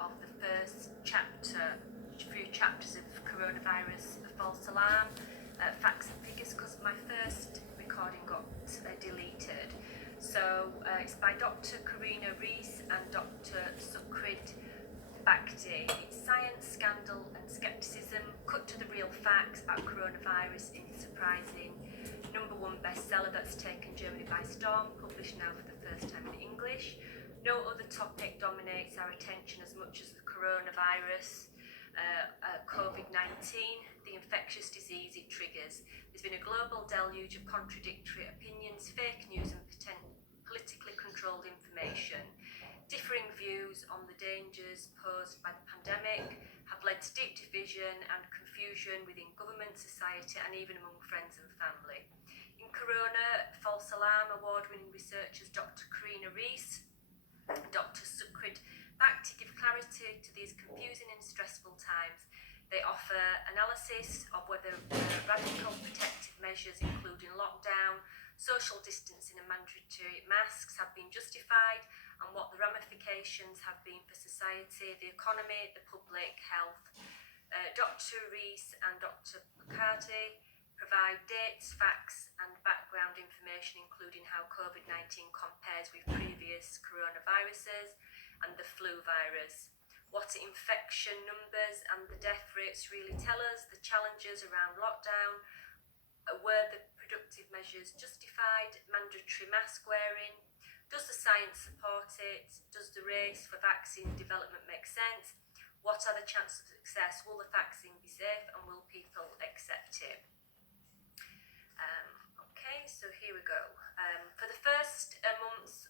of the first chapter, few chapters of Coronavirus False Alarm, Facts and Figures, because my first recording got deleted. So it's by Dr Katrina Reiss and Dr Sucharit, Bhakdi. It's science, scandal and scepticism cut to the real facts about coronavirus in surprising #1 bestseller that's taken Germany by storm, published now for the first time in English. No other topic dominates our attention as much as the coronavirus, COVID-19, the infectious disease it triggers. There's been a global deluge of contradictory opinions, fake news and politically controlled information. Differing views on the dangers posed by the pandemic have led to deep division and confusion within government, society and even among friends and family. In Corona False Alarm, award-winning researchers Dr Katrina Reiss and Dr Sucharit Bhakdi give clarity to these confusing and stressful times. They offer analysis of whether radical protective measures, including lockdown, social distancing and mandatory masks, have been justified, and what the ramifications have been for society, the economy, the public health. Dr Reiss and Dr Bhakdi provide dates, facts and background information, including how COVID-19 compares with previous coronaviruses and the flu virus, what infection numbers and the death rates really tell us, the challenges around lockdown, were the productive measures justified, mandatory mask wearing, does the science support it, does the race for vaccine development make sense, what are the chances of success, will the vaccine be safe and will people accept it? Okay, so here we go. For the first months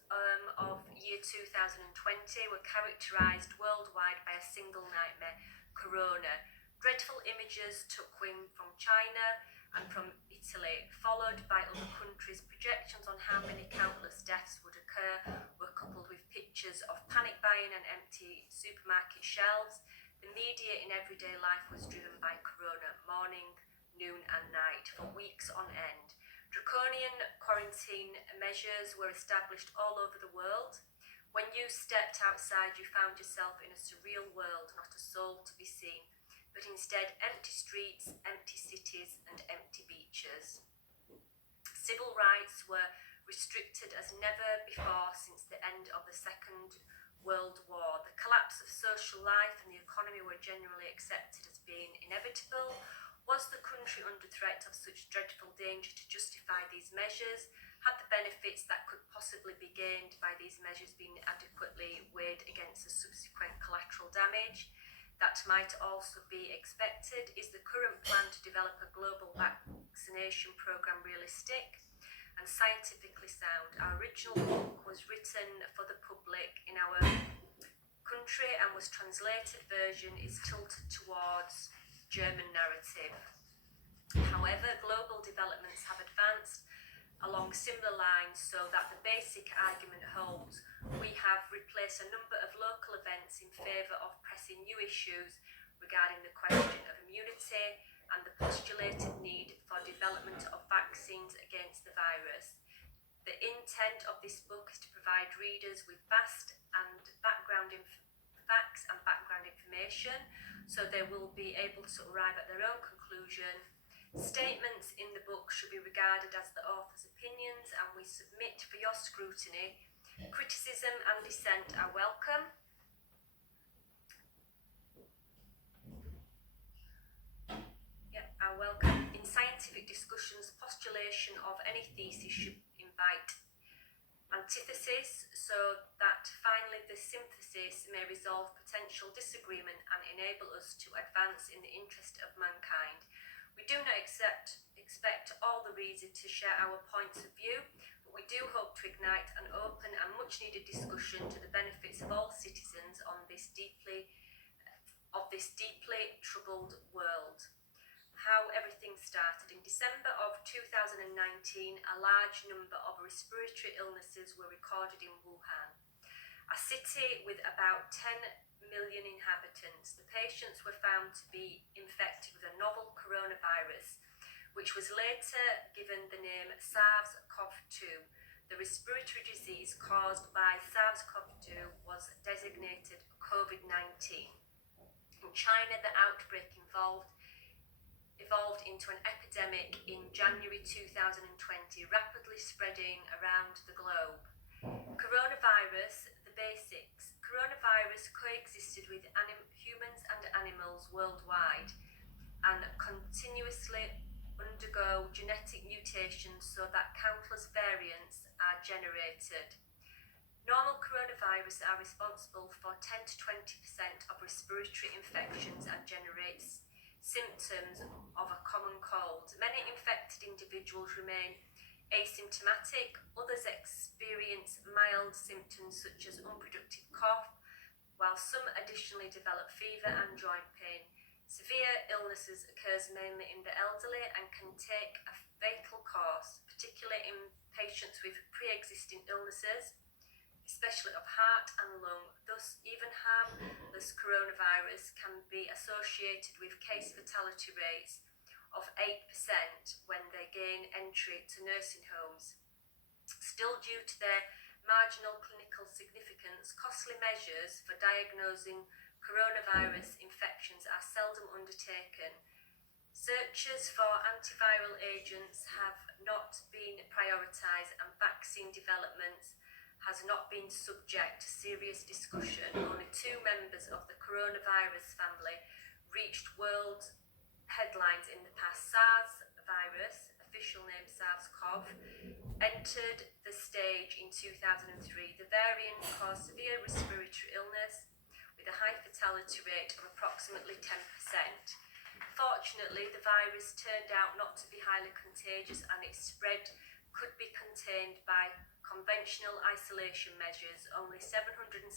of year 2020 were characterised worldwide by a single nightmare, Corona. Dreadful images took wing from China and from Italy, followed by other countries. Projections on how many countless deaths would occur were coupled with pictures of panic buying and empty supermarket shelves. The media in everyday life was driven by Corona, morning, noon and night, for weeks on end. Draconian quarantine measures were established all over the world. When you stepped outside, you found yourself in a surreal world, not a soul to be seen, but instead empty streets, empty cities and empty beaches. Civil rights were restricted as never before since the end of the Second World War. The collapse of social life and the economy were generally accepted as being inevitable. Was the country under threat of such dreadful danger to justify these measures? Had the benefits that could possibly be gained by these measures been adequately weighed against the subsequent collateral damage that might also be expected? Is the current plan to develop a global vaccination program realistic and scientifically sound? Our original book was written for the public in our country and was translated version is tilted towards German narrative. However, global developments have advanced along similar lines so that the basic argument holds. We have replaced a number of local events in favour of pressing new issues regarding the question of immunity and the postulated need for development of vaccines against the virus. The intent of this book is to provide readers with vast and facts and background information, so they will be able to arrive at their own conclusion. Statements in the book should be regarded as the author's opinions, and we submit for your scrutiny. Criticism and dissent are welcome. In scientific discussions, postulation of any thesis should invite antithesis, so that finally the synthesis may resolve potential disagreement and enable us to advance in the interest of mankind. We do not expect all the readers to share our points of view, but we do hope to ignite an open and much needed discussion to the benefits of all citizens on this deeply troubled world. How everything started. In December of 2019, a large number of respiratory illnesses were recorded in Wuhan, a city with about 10 million inhabitants. The patients were found to be infected with a novel coronavirus, which was later given the name SARS-CoV-2. the respiratory disease caused by SARS-CoV-2 was designated COVID-19. In China, the outbreak evolved into an epidemic in January 2020, rapidly spreading around the globe. Coronavirus, the basics. Coronavirus coexisted with humans and animals worldwide and continuously undergo genetic mutations so that countless variants are generated. Normal coronavirus are responsible for 10 to 20% of respiratory infections and generates symptoms of a common cold. Many infected individuals remain asymptomatic, others experience mild symptoms such as unproductive cough, while some additionally develop fever and joint pain. Severe illnesses occurs mainly in the elderly and can take a fatal course, particularly in patients with pre-existing illnesses, especially of heart and lung. Thus, even harmless coronavirus can be associated with case fatality rates of 8% when they gain entry to nursing homes. Still, due to their marginal clinical significance, costly measures for diagnosing coronavirus infections are seldom undertaken. Searches for antiviral agents have not been prioritised and vaccine development has not been subject to serious discussion. Only 2 members of the coronavirus family reached world headlines in the past. SARS virus, official name SARS-CoV, entered the stage in 2003. The variant caused severe respiratory illness with a high fatality rate of approximately 10%. Fortunately, the virus turned out not to be highly contagious and its spread could be contained by conventional isolation measures. Only 774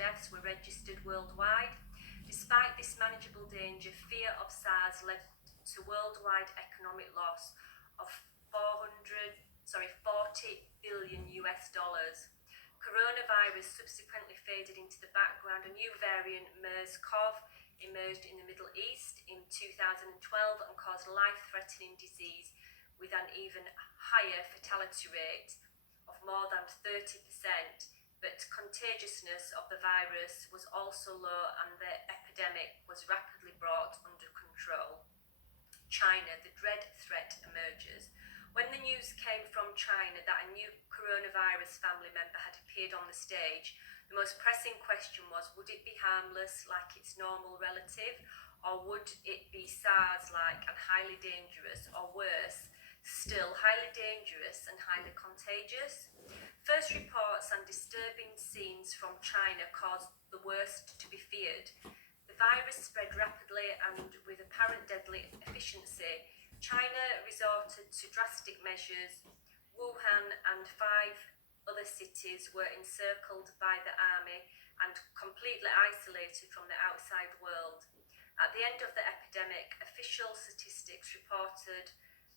deaths were registered worldwide. Despite this manageable danger, fear of SARS led to worldwide economic loss of $40 billion. Coronavirus subsequently faded into the background. A new variant, MERS-CoV, emerged in the Middle East in 2012 and caused life-threatening disease with an even higher fatality rate of more than 30%, but contagiousness of the virus was also low and the epidemic was rapidly brought under control. China, the dread threat emerges. When the news came from China that a new coronavirus family member had appeared on the stage, the most pressing question was, would it be harmless like its normal relative, or would it be SARS-like and highly dangerous, or worse still, highly dangerous and highly contagious? First reports and disturbing scenes from China caused the worst to be feared. The virus spread rapidly and with apparent deadly efficiency. China resorted to drastic measures. Wuhan and 5 other cities were encircled by the army and completely isolated from the outside world. At the end of the epidemic, official statistics reported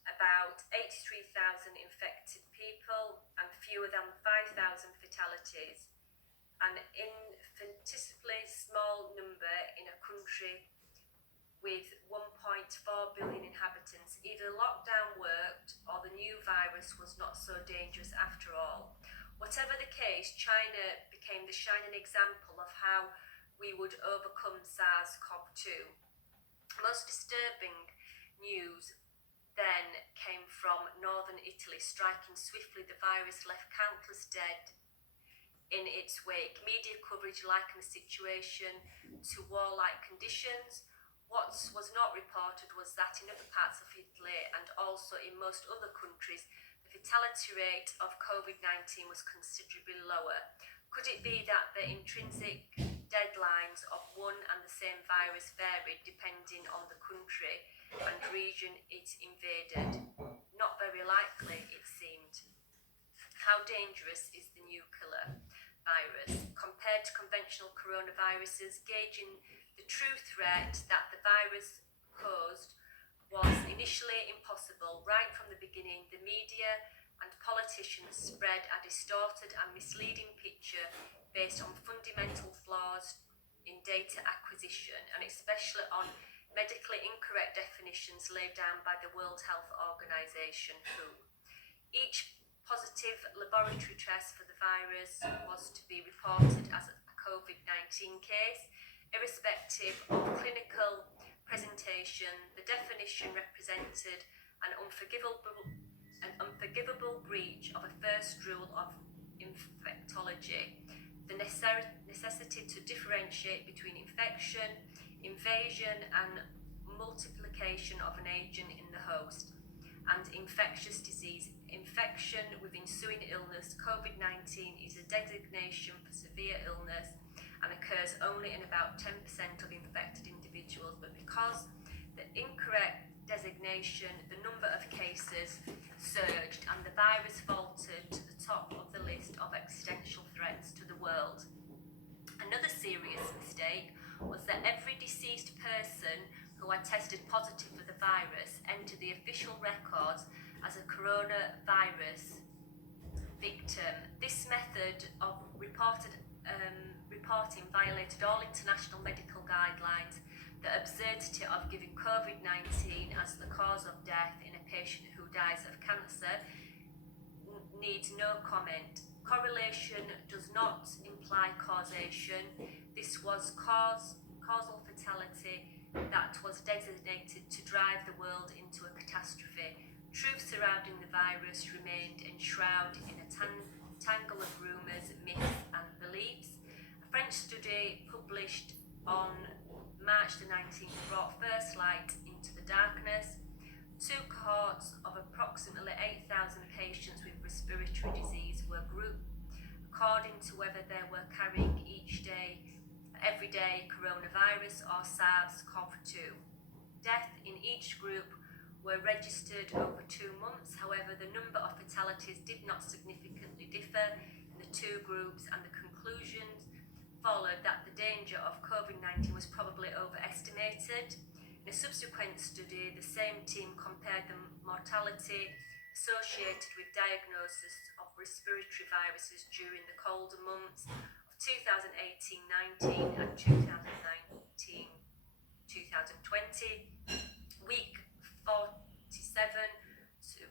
about 83,000 infected people and fewer than 5,000 fatalities. An infinitesimally small number in a country with 1.4 billion inhabitants. Either lockdown worked or the new virus was not so dangerous after all. Whatever the case, China became the shining example of how we would overcome SARS-CoV-2. Most disturbing news then came from northern Italy. Striking swiftly, the virus left countless dead in its wake. Media coverage likened the situation to warlike conditions. What was not reported was that in other parts of Italy and also in most other countries, the fatality rate of COVID-19 was considerably lower. Could it be that the intrinsic deadlines of one and the same virus varied depending on the country and region it invaded? Not very likely, it seemed. How dangerous is the new killer virus? Compared to conventional coronaviruses, gauging the true threat that the virus posed was initially impossible. Right from the beginning, the media and politicians spread a distorted and misleading picture based on fundamental flaws in data acquisition and especially on medically incorrect definitions laid down by the World Health Organization, WHO. Each positive laboratory test for the virus was to be reported as a COVID-19 case, irrespective of clinical presentation. The definition represented an unforgivable breach of a first rule of infectology, the necessity to differentiate between infection, invasion and multiplication of an agent in the host, and infectious disease. Infection with ensuing illness. COVID-19 is a designation for severe illness and occurs only in about 10% of infected individuals, but because the incorrect designation, the number of cases surged and the virus vaulted to the top of the list of existential threats to the world. Another serious mistake was that every deceased person who had tested positive for the virus entered the official records as a coronavirus victim. This method of reporting violated all international medical guidelines. The absurdity of giving COVID-19 as the cause of death in a patient who dies of cancer needs no comment. Correlation does not imply causation. This was causal fatality that was designated to drive the world into a catastrophe. Truth surrounding the virus remained enshrouded in a tangle of rumours, myths and beliefs. A French study published on March the 19th brought first light into the darkness. Two cohorts of approximately 8,000 patients with respiratory disease were grouped according to whether they were carrying everyday coronavirus or SARS-CoV-2. Death in each group were registered over 2 months. However, the number of fatalities did not significantly differ in the two groups, and the conclusions followed that the danger of COVID-19 was probably overestimated. In a subsequent study, the same team compared the mortality associated with diagnosis of respiratory viruses during the colder months of 2018-19 and 2019-2020, week 47 to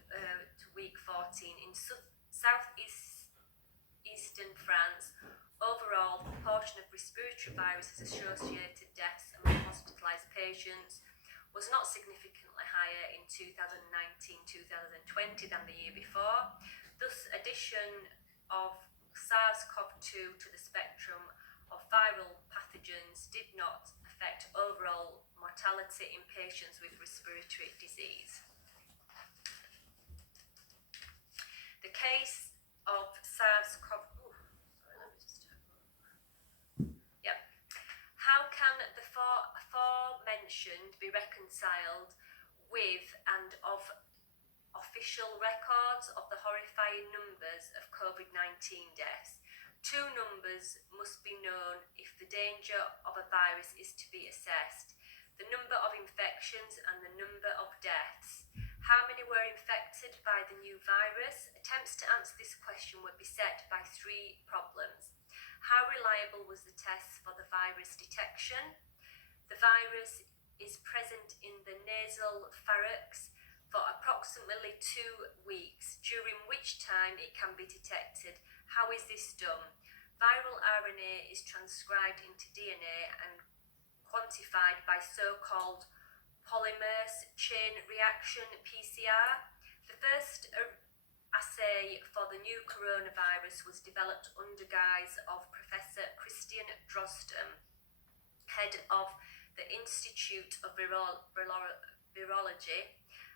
week 14 in southeastern France. Overall, the proportion of respiratory viruses associated deaths among hospitalised patients was not significantly higher in 2019-2020 than the year before. Thus, addition of SARS-CoV-2 to the spectrum of viral pathogens did not affect overall mortality in patients with respiratory disease. The case of SARS-CoV. How can the aforementioned be reconciled with and of official records of the horrifying numbers of COVID-19 deaths? Two numbers must be known if the danger of a virus is to be assessed: the number of infections and the number of deaths. How many were infected by the new virus? Attempts to answer this question would be set by three problems. How reliable was the test for the virus detection? The virus is present in the nasal pharynx for approximately 2 weeks, during which time it can be detected. How is this done? Viral RNA is transcribed into DNA and quantified by so-called polymerase chain reaction PCR. The first assay for the new coronavirus was developed under guise of Professor Christian Drosten, head of the Institute of Virology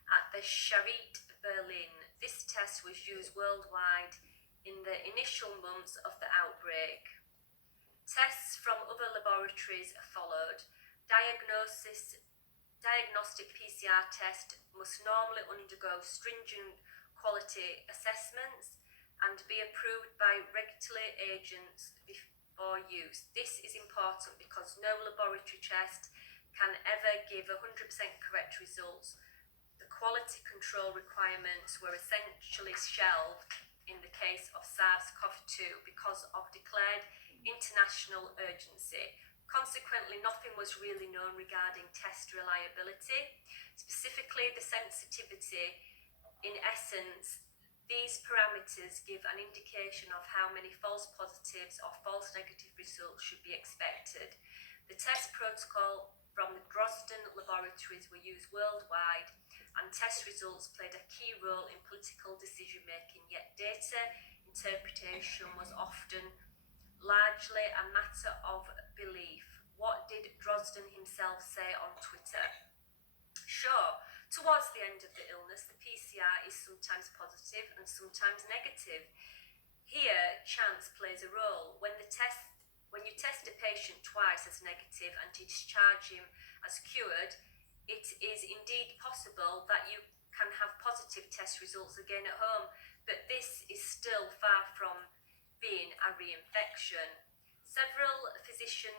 at the Charité, Berlin. This test was used worldwide in the initial months of the outbreak. Tests from other laboratories followed. Diagnostic PCR test must normally undergo stringent quality assessments and be approved by regulatory agents before use. This is important because no laboratory test can ever give 100% correct results. The quality control requirements were essentially shelved in the case of SARS-CoV-2 because of declared international urgency. Consequently, nothing was really known regarding test reliability. Specifically, the sensitivity, in essence, These parameters give an indication of how many false positives or false negative results should be expected. The test protocol from the Dresden laboratories were used worldwide, and test results played a key role in political decision making, yet data interpretation was often largely a matter of belief. What did Dresden himself say on Twitter? Sure, towards the end of the illness, the PCR is sometimes positive and sometimes negative. Here, chance plays a role. When you test a patient twice as negative and discharge him as cured, it is indeed possible that you can have positive test results again at home, but this is still far from being a reinfection. Several physician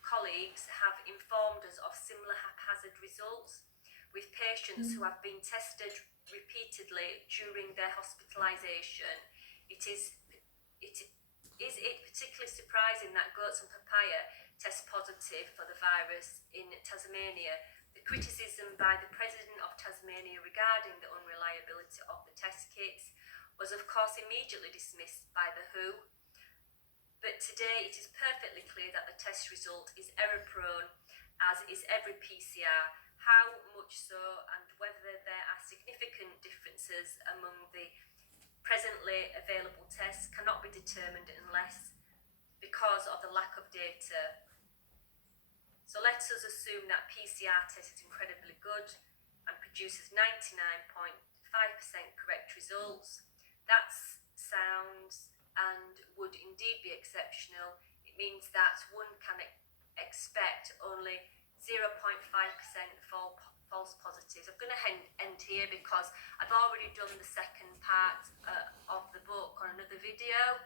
colleagues have informed us of similar haphazard results with patients who have been tested repeatedly during their hospitalisation. Is it particularly surprising that goats and papaya test positive for the virus in Tasmania? The criticism by the President of Tasmania regarding the unreliability of the test kits was of course immediately dismissed by the WHO, but today it is perfectly clear that the test result is error prone, as is every PCR. How much so, and whether there are significant differences among the presently available tests cannot be determined unless because of the lack of data. So let us assume that PCR test is incredibly good and produces 99.5% correct results. That sounds and would indeed be exceptional. It means that one can expect only 0.5% false positives. I'm going to end here because I've already done the second part of the book on another video.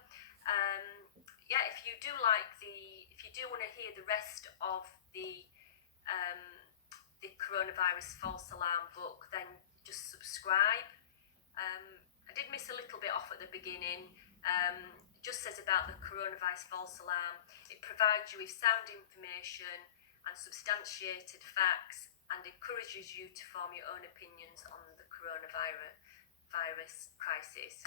Yeah, if you do want to hear the rest of the coronavirus false alarm book, then just subscribe. I did miss a little bit off at the beginning. Just says about the coronavirus false alarm. It provides you with sound information and substantiated facts and encourages you to form your own opinions on the coronavirus crisis.